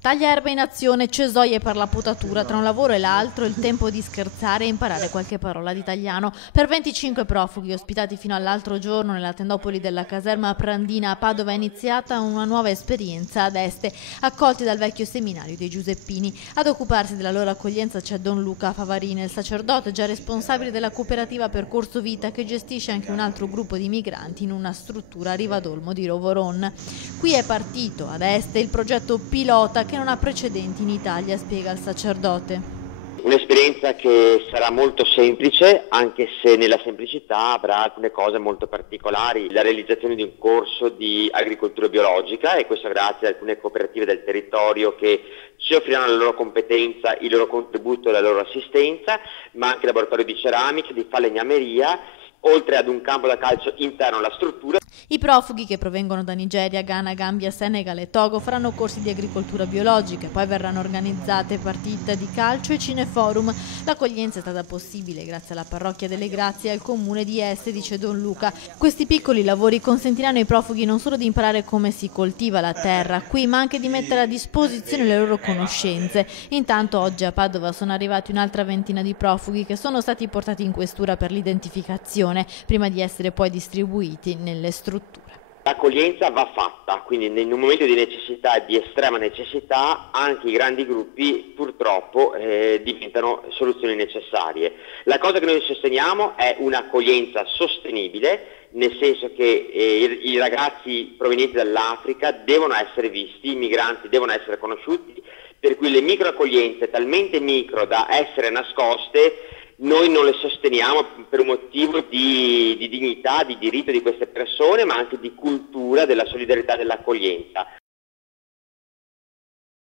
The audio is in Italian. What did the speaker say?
Taglia erba in azione, cesoie per la potatura, tra un lavoro e l'altro il tempo di scherzare e imparare qualche parola di italiano. Per 25 profughi ospitati fino all'altro giorno nella tendopoli della caserma Prandina a Padova è iniziata una nuova esperienza ad Este, accolti dal vecchio seminario dei Giuseppini. Ad occuparsi della loro accoglienza c'è Don Luca Favarina, il sacerdote già responsabile della cooperativa Percorso Vita che gestisce anche un altro gruppo di migranti in una struttura a Rivadolmo di Rovoron. Qui è partito ad Este il progetto pilota che non ha precedenti in Italia, spiega il sacerdote. Un'esperienza che sarà molto semplice, anche se nella semplicità avrà alcune cose molto particolari. La realizzazione di un corso di agricoltura biologica, e questo grazie ad alcune cooperative del territorio che ci offriranno la loro competenza, il loro contributo e la loro assistenza, ma anche laboratorio di ceramica, di falegnameria, oltre ad un campo da calcio interno alla struttura. I profughi che provengono da Nigeria, Ghana, Gambia, Senegal e Togo faranno corsi di agricoltura biologica, poi verranno organizzate partite di calcio e cineforum. L'accoglienza è stata possibile grazie alla parrocchia delle Grazie e al comune di Este, dice Don Luca. Questi piccoli lavori consentiranno ai profughi non solo di imparare come si coltiva la terra qui, ma anche di mettere a disposizione le loro conoscenze. Intanto oggi a Padova sono arrivati un'altra ventina di profughi che sono stati portati in questura per l'identificazione, prima di essere poi distribuiti nelle strutture. L'accoglienza va fatta, quindi in un momento di necessità, di estrema necessità, anche i grandi gruppi purtroppo diventano soluzioni necessarie. La cosa che noi sosteniamo è un'accoglienza sostenibile, nel senso che i ragazzi provenienti dall'Africa devono essere visti, i migranti devono essere conosciuti, per cui le microaccoglienze talmente micro da essere nascoste noi non le sosteniamo per un motivo di dignità, di diritto di queste persone, ma anche di cultura della solidarietà e dell'accoglienza.